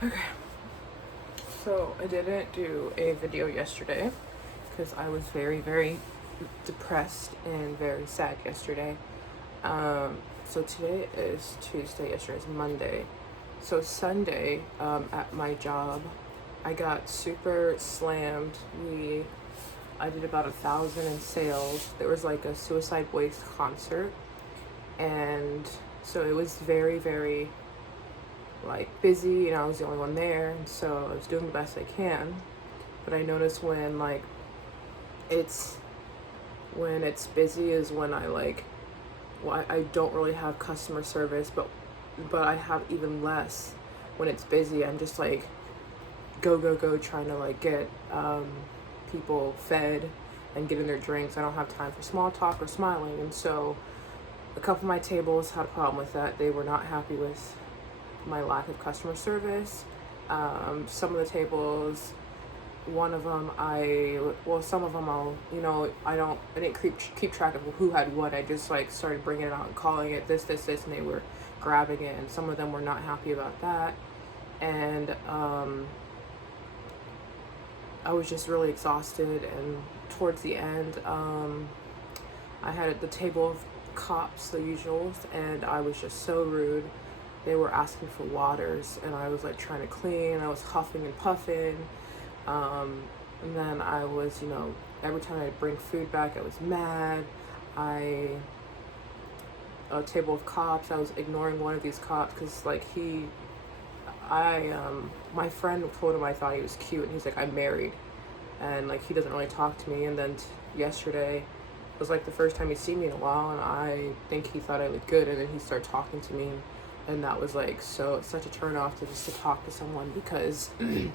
Okay, so I didn't do a video yesterday because I was very, very depressed and very sad yesterday. So today is Tuesday, yesterday is Monday. So Sunday, at my job, I got super slammed. I did about 1,000 in sales. There was like a Suicide Waste concert, and so it was very, very like busy, and I was the only one there, and so I was doing the best I can. But I noticed it's when it's busy is when I don't really have customer service, but I have even less when it's busy. I'm just like go go go trying to like get people fed and getting their drinks. I don't have time for small talk or smiling, and so a couple of my tables had a problem with that. They were not happy with my lack of customer service. Some of the tables, one of them, some of them I didn't keep track of who had what. I just like started bringing it out and calling it this, and they were grabbing it, and some of them were not happy about that. And I was just really exhausted, and towards the end, I had at the table of cops, the usuals, and I was just so rude. They were asking for waters, and I was like trying to clean. I was huffing and puffing. And then I was, every time I'd bring food back, I was mad. A table of cops, I was ignoring one of these cops because, like, my friend told him I thought he was cute, and he's like, I'm married, and like, he doesn't really talk to me. And then yesterday was like the first time he's seen me in a while, and I think he thought I looked good, and then he started talking to me, and that was like such a turn off to talk to someone because you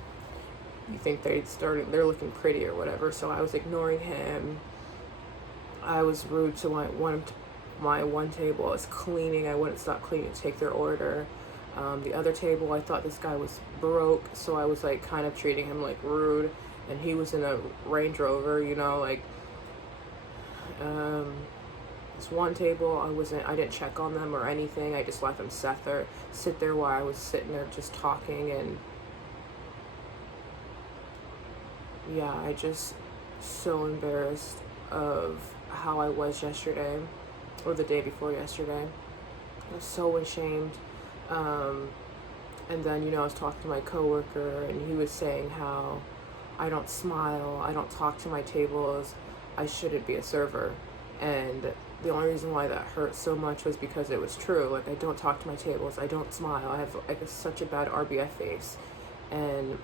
think they're looking pretty or whatever. So I was ignoring him. I was rude to my one table. I was cleaning. I wouldn't stop cleaning to take their order. The other table, I thought this guy was broke, so I was like kind of treating him like rude, and he was in a Range Rover, this one table, I didn't check on them or anything. I just let them sit there while I was sitting there just talking. And yeah, I just so embarrassed of how I was yesterday, or the day before yesterday. I was so ashamed. And then, I was talking to my coworker, and he was saying how I don't smile, I don't talk to my tables, I shouldn't be a server. And the only reason why that hurt so much was because it was true. Like, I don't talk to my tables, I don't smile, I have like such a bad RBF face. And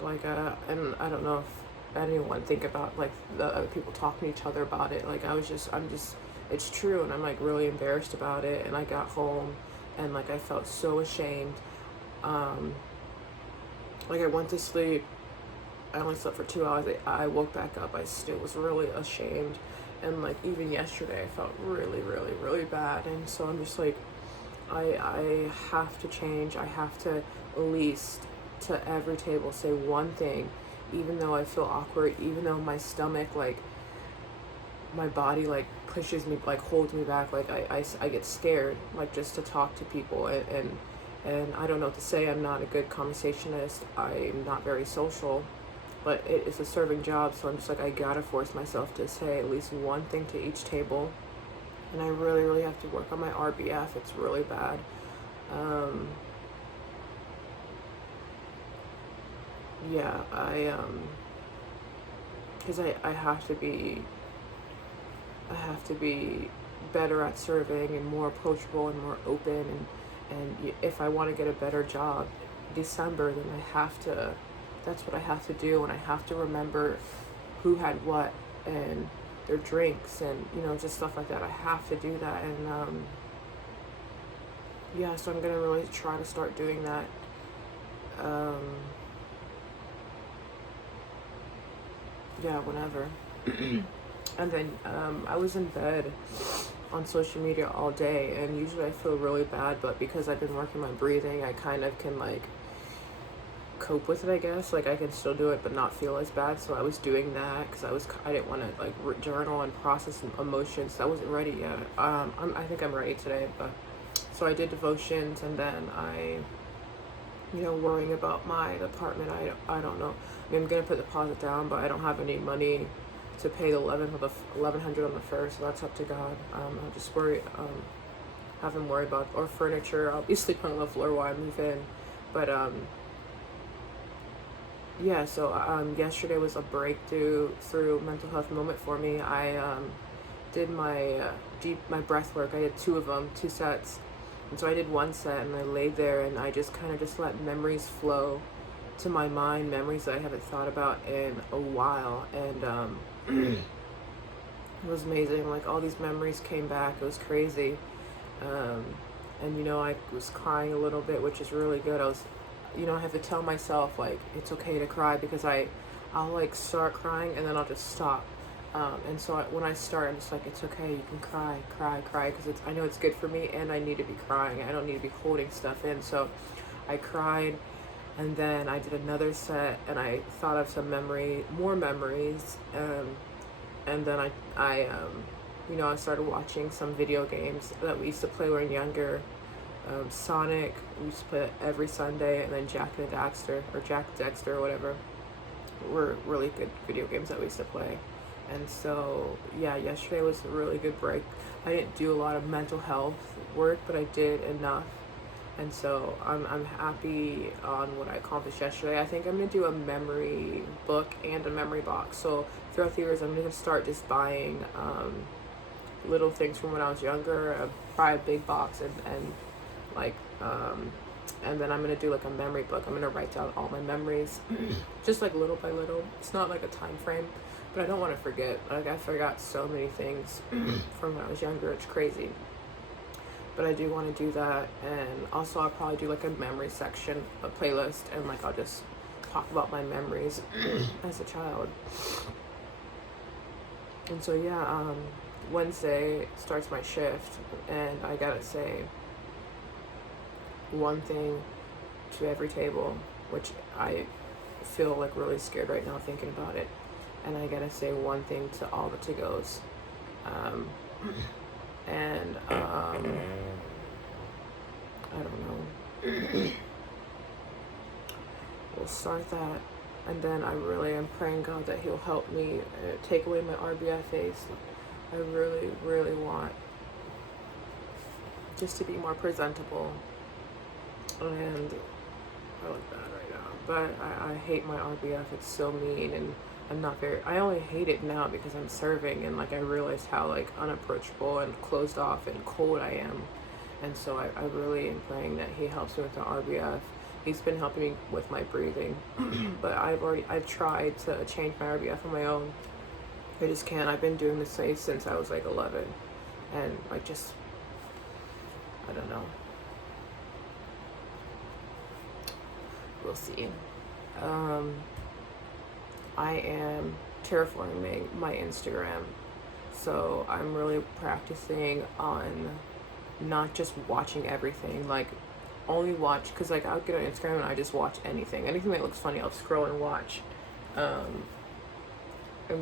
and I don't know if anyone think about like the other people talking to each other about it. Like, it's true, and I'm like really embarrassed about it. And I got home, and like I felt so ashamed. Like, I went to sleep, I only slept for 2 hours. I woke back up, I still was really ashamed. And like, even yesterday I felt really, really, really bad. And so I'm just like, I have to change. I have to at least to every table say one thing, even though I feel awkward, even though my stomach, like my body like pushes me, like holds me back, like I get scared, like just to talk to people. And I don't know what to say. I'm not a good conversationist, I'm not very social, but it is a serving job, so I'm just like, I gotta force myself to say at least one thing to each table. And I really, really have to work on my RBF. It's really bad. Yeah, because I have to be better at serving and more approachable and more open. And if I want to get a better job December, then that's what I have to do. And I have to remember who had what and their drinks, and just stuff like that. I have to do that. And yeah, so I'm gonna really try to start doing that. Yeah, whenever. And then I was in bed on social media all day, and usually I feel really bad, but because I've been working my breathing, I kind of can like cope with it, I guess. Like, I can still do it but not feel as bad. So I was doing that because I didn't want to like journal and process emotions. I wasn't ready yet. I think I'm ready today, but So I did devotions, and then I, worrying about my apartment. I don't know. I mean, I'm gonna put the deposit down, but I don't have any money to pay the 1100 on the first. So that's up to God. I'll just worry. Have him worry about, or furniture. I'll be sleeping on the floor while I move in. But yeah. So yesterday was a breakthrough through mental health moment for me. I did my my breath work. I did 2 of them, 2 sets. And so I did 1 set, and I laid there, and I just kind of just let memories flow to my mind, memories that I haven't thought about in a while. And it was amazing. Like, all these memories came back. It was crazy. And I was crying a little bit, which is really good. I have to tell myself, like, it's okay to cry, because I'll like start crying and then I'll just stop. And so when I start, I'm just like, it's okay, you can cry, because I know it's good for me, and I need to be crying. I don't need to be holding stuff in. So I cried, and then I did another set, and I thought of more memories, and then I started watching some video games that we used to play when we were younger. Sonic, we used to play every Sunday, and then Jack and Daxter, or Jack Dexter, or whatever, were really good video games that we used to play. And so, yeah, yesterday was a really good break. I didn't do a lot of mental health work, but I did enough. And so I'm happy on what I accomplished yesterday. I think I'm going to do a memory book and a memory box. So throughout the years, I'm going to start just buying little things from when I was younger, buy a big box, and then I'm going to do like a memory book. I'm going to write down all my memories, just like little by little. It's not like a time frame. But I don't want to forget. Like, I forgot so many things from when I was younger. It's crazy. But I do want to do that. And also, I'll probably do like a memory section, a playlist, and like I'll just talk about my memories as a child. And so, yeah, Wednesday starts my shift, and I gotta say one thing to every table, which I feel like really scared right now thinking about it. And I gotta say one thing to all the to-goes. I don't know. We'll start that. And then I really am praying God that He'll help me take away my RBF face. I really, really want just to be more presentable. And I look bad right now. But I hate my RBF. It's so mean, and I only hate it now because I'm serving, and like I realized how like unapproachable and closed off and cold I am. And so I really am praying that He helps me with the RBF. He's been helping me with my breathing, but I've tried to change my RBF on my own. I just can't. I've been doing this way since I was like 11, and I don't know. We'll see. I am terraforming my Instagram, so I'm really practicing on not just watching everything, like only watch, because like I'll get on Instagram and I just watch anything that looks funny. I'll scroll and watch, and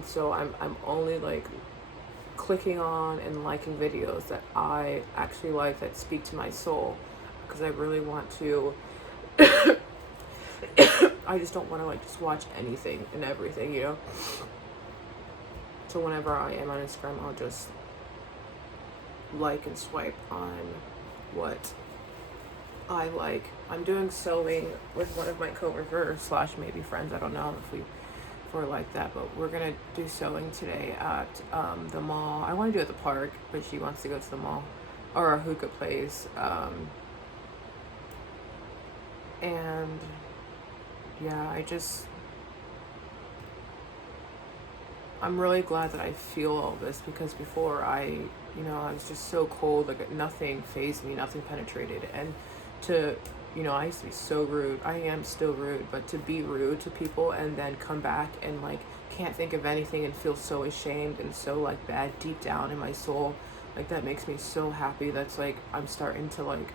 so I'm only like clicking on and liking videos that I actually like, that speak to my soul, because I really want to I just don't want to like just watch anything and everything, So whenever I am on Instagram, I'll just like and swipe on what I like. I'm doing sewing with one of my coworkers / maybe friends. I don't know if we're like that, but we're gonna do sewing today at the mall. I want to do it at the park, but she wants to go to the mall or a hookah place. And yeah, I'm really glad that I feel all this, because before I was just so cold, like nothing fazed me, nothing penetrated. And I used to be so rude. I am still rude, but to be rude to people and then come back and like can't think of anything and feel so ashamed and so like bad deep down in my soul, like that makes me so happy. That's like I'm starting to like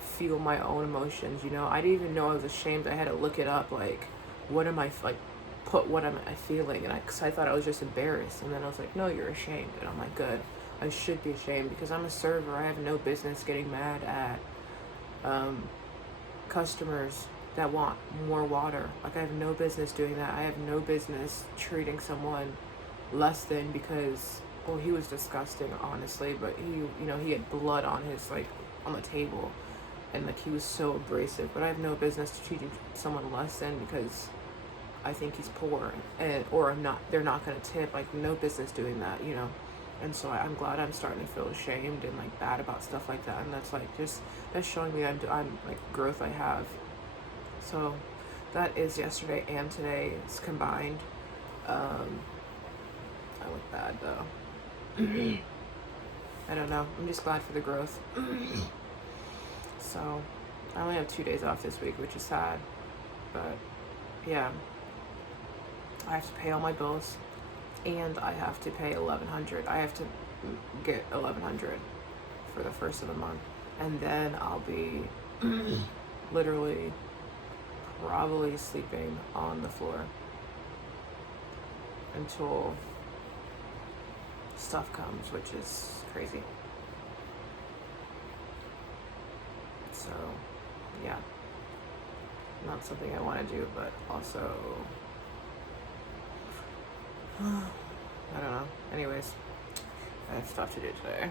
feel my own emotions. I didn't even know I was ashamed. I had to look it up, like what am I like, what am I feeling, and because I thought I was just embarrassed, and then I was like, no, you're ashamed. And I'm like, good, I should be ashamed because I'm a server. I have no business getting mad at customers that want more water. Like, I have no business doing that. I have no business treating someone less than because, well, he was disgusting, honestly, but he had blood on his, like, on the table, and, like, he was so abrasive. But I have no business treating someone less than because I think he's poor, or they're not gonna tip. Like, no business doing that, And so I'm glad I'm starting to feel ashamed and, like, bad about stuff like that. And that's, like, that's showing me I'm like, growth I have. So that is yesterday and today. It's combined. I look bad though. I don't know. I'm just glad for the growth. So I only have 2 days off this week, which is sad. But yeah, I have to pay all my bills, and I have to pay $1,100. I have to get $1,100 for the first of the month, and then I'll be literally probably sleeping on the floor until stuff comes, which is crazy. So yeah, not something I want to do, but also I don't know. Anyways, I have stuff to do today.